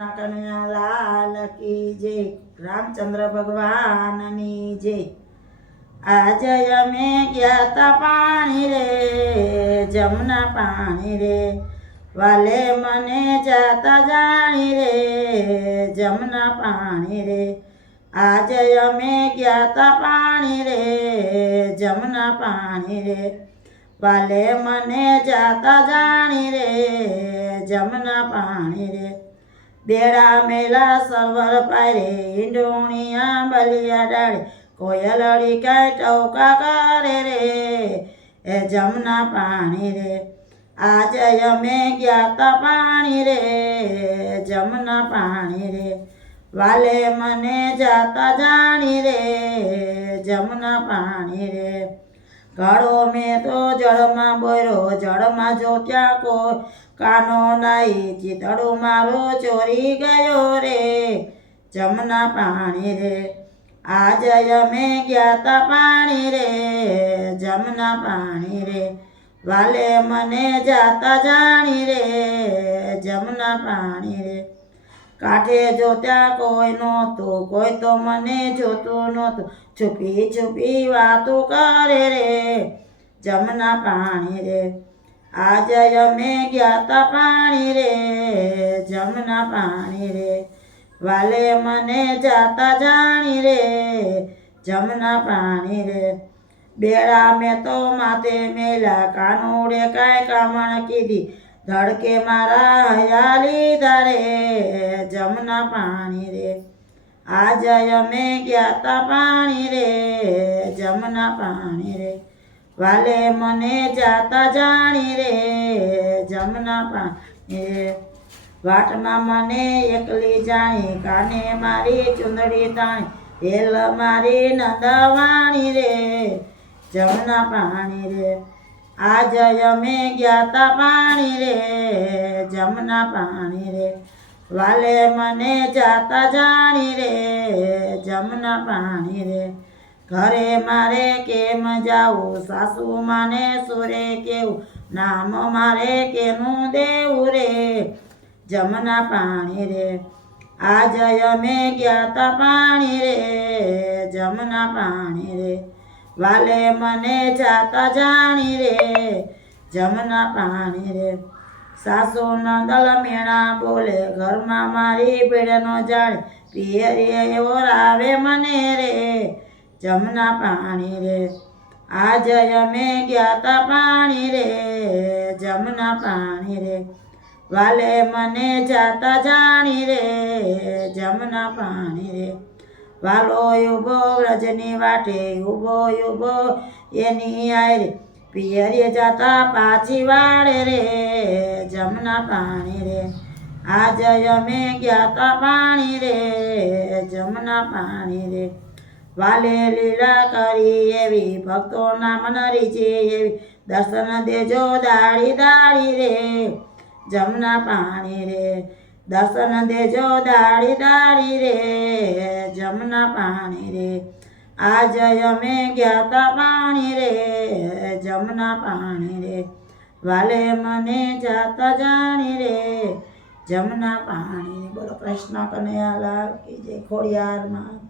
કનૈયા લાલ કી જય, રામચંદ્ર ભગવાનની જય। આજે અમે ગયા તા પાણી રે, જમના પાણી રે, વાલે મને જાતા જાણી રે, જમના પાણી રે। આજે અમે ગયા તા પાણી રે, જમના પાણી રે, વાલે મને જાતા જાણી રે, જમના પાણી રે। બેડા મેલા સર્વર પાયરે, ઈંડોણિયા બલિયા ડાળે, કોયલડી કાંઈ ટવકા કરે રે, એ જમના પાણી રે। આજે અમે ગયા તા પાણી રે, જમના પાણી રે, વાલે મને જાતા જાણી રે, જમના પાણી રે। ઘડો મેં તો જળમાં બોર્યો, જળમાં જો ત્યાં કોઈ કાનો નાઈ, ચિતડું મારો ચોરી ગયો રે, જમના પાણી રે। આજે અમે ગયા તા પાણી રે, જમના પાણી રે, વાલે મને જાતા જાણી રે, જમના પાણી રે। કાંઠે જોત્યા કોઈ નહોતું, કોઈ તો મને જોતું નહોતું, છુપી છુપી વાતો કરે રે, જમના પાણી રે। આજે અમે ગયા તા પાણી રે, જમના પાણી રે, વાલે મને જાતા જાણી રે, જમના પાણી રે। બેડા મેં તો માથે મેલા, કાનુડે કાંઈ કામણ કીધી, ધડકે મારા હૈયા લીધા રે, જમના પાણી રે। આજે અમે ગયા તા પાણી રે, જમના પાણી રે, વાલે મને જાતા જાણી રે, જમના પાણી રે। વાટમાં મને એકલી જાણી, કાને મારી ચુંદડી તાણી, હેલ મારી નંદવાણી રે, જમના પાણી રે। આજે અમે ગયા તા પાણી રે, જમના પાણી રે, વાલે મને જાતા જાણી રે, જમના પાણી રે। ઘરે મારે કેમ જાવું, સાસુ માને સુરે કેવું, નામ મારે કેનું દેવું રે, જમના પાણી રે। આજે અમે ગયા તા પાણી રે, જમના પાણી રે, વાલે મને જાતા જાણી રે, જમના પાણી રે। સાસુ નંદલ મેણા બોલે, ઘરમાં મારી ભીડ નો જાળે, પિયરીએ એવો રાવે મને રે, જમના પાણી રે। આજે અમે ગયા તા પાણી રે, જમના પાણી રે, વાલે મને જાતા જાણી રે, જમના પાણી રે। વાલો ઉભો વ્રજની વાટે, ઉભો ઉભો એની આયરે, પિયરીએ જાતા પાછી વાળે રે, જમના પાણી રે। આજે અમે ગયા તા પાણી રે, જમના પાણી રે, વાલે લીલા કરી એવી, ભક્તોના મન રીઝે એવી, દર્શન દેજો દાળી દાળી રે, જમના પાણી રે, દર્શન દેજો દાળી દાળી રે, જમના પાણી રે। આજે અમે ગયા તા પાણી રે, જમના પાણી રે, વાલે મને જાતા જાણી રે, જમના પાણી રે। બોલો કૃષ્ણ કનૈયા લાલ કી જય, ખોડિયાર માં।